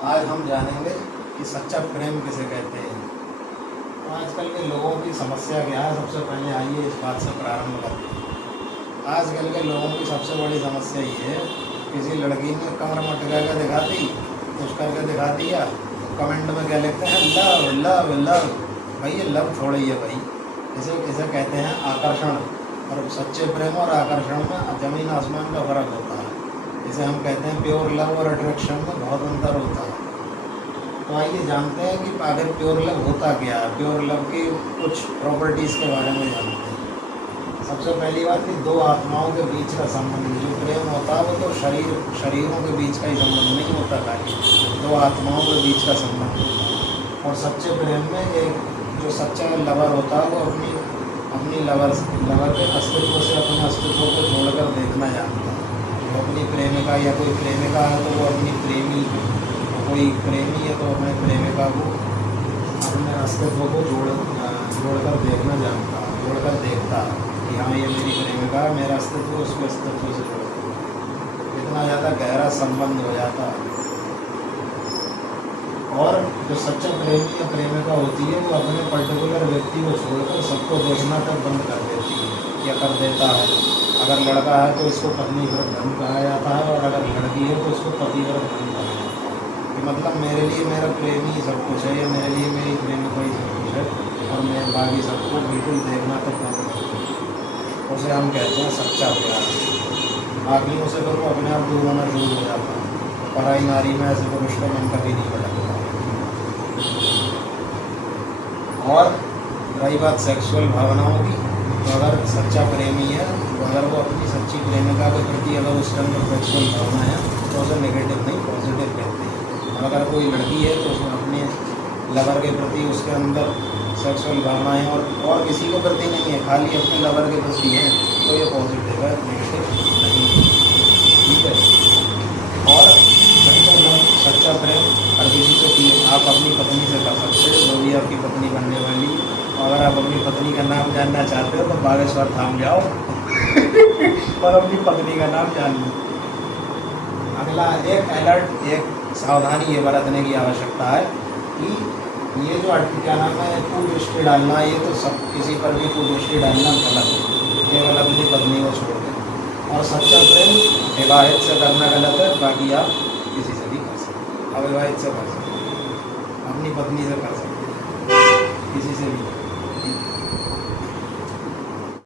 आज हम जानेंगे कि सच्चा प्रेम किसे कहते हैं। तो आजकल के लोगों की समस्या क्या है, सबसे पहले आइए इस बात से प्रारंभ करते हैं। आजकल के लोगों की सबसे बड़ी समस्या ये है, किसी लड़की ने कमर मटका के दिखा दी, कुछ करके दिखा दिया, तो कमेंट में क्या लिखते हैं, लव लव लव। भाई ये लव छोड़िए भाई, इसे किसे कहते हैं आकर्षण। और सच्चे प्रेम और आकर्षण में ज़मीन आसमान का फ़र्क होता है। इसे हम कहते हैं प्योर लव और अट्रैक्शन में बहुत अंतर होता है। तो आइए जानते हैं कि आखिर प्योर लव होता क्या है, प्योर लव की कुछ प्रॉपर्टीज़ के बारे में जानते हैं। सबसे पहली बात कि दो आत्माओं के बीच का संबंध, जो प्रेम होता है वो तो शरीरों के बीच का ही संबंध नहीं होता, खाली दो आत्माओं के बीच का संबंध होता है। और सच्चे प्रेम में एक जो सच्चा लवर होता है वो अपनी लवर के अस्तित्व से अपने अस्तित्व को जोड़कर देखना जानता है। वो अपनी प्रेमिका या कोई प्रेमिका है तो वो अपनी प्रेमी, कोई प्रेमी है तो अपने प्रेमिका को अपने अस्तित्व को जोड़कर देखना जानता है, जोड़कर देखता है कि हाँ ये मेरी प्रेमिका है, मेरा अस्तित्व उसके अस्तित्व से जोड़ता है। इतना ज़्यादा गहरा संबंध हो जाता है। और जो सच्चा प्रेमी या प्रेमिका होती है वो अपने पर्टिकुलर व्यक्ति को छोड़कर सबको देखना तक बंद कर देती है या कर देता है। अगर लड़का है तो इसको पत्नीव्रत धर्म कहा जाता है, और अगर लड़की है तो उसको पतिव्रत धर्म कहा जाता है। कि मतलब मेरे लिए मेरा प्रेमी ही सब कुछ है, या मेरे लिए मेरी प्रेमिका ही सब कुछ है, और मैं बाकी सबको बिल्कुल देखना तक बंद कर देती हूँ। उसे हम कहते हैं सच्चा प्यार। बाकियों से तो वो अपने आप दूर होना शुरू हो जाता है। पराई नारी में ऐसे पुरुष का मन कभी नहीं भटकता। और रही बात सेक्सुअल भावनाओं की, तो अगर सच्चा प्रेमी है तो अगर वो अपनी सच्ची प्रेमिका के प्रति अगर उसके अंदर सेक्सुअल भावना है तो उसे नेगेटिव नहीं पॉजिटिव कहते हैं। और अगर कोई लड़की है तो उसमें अपने लवर के प्रति उसके अंदर सेक्सुअल भावनाएँ और किसी के प्रति नहीं है, खाली अपने लवर के प्रति है, तो ये पॉजिटिव है, नेगेटिव नहीं। ठीक है। और सच्चा प्रेम हर किसी से कि आप अपनी पत्नी से कर सकते हो, जो भी आपकी पत्नी बनने वाली। और अगर आप अपनी पत्नी का नाम जानना चाहते हो तो बागेश्वर धाम जाओ और अपनी पत्नी का नाम जान लो। अगला एक अलर्ट, एक सावधानी ये बरतने की आवश्यकता है कि ये जो क्या नाम है कुदृष्टि डालना, ये तो सब किसी पर भी कुदृष्टि डालना गलत है, केवल अपनी पत्नी को छोड़ दें। और सच्चा प्रेम विवाहित से करना गलत है, बाकी आप किसी से भी कर सकते, अविवाहित से कर सकते, अपनी पत्नी से कर सकते, किसी से भी।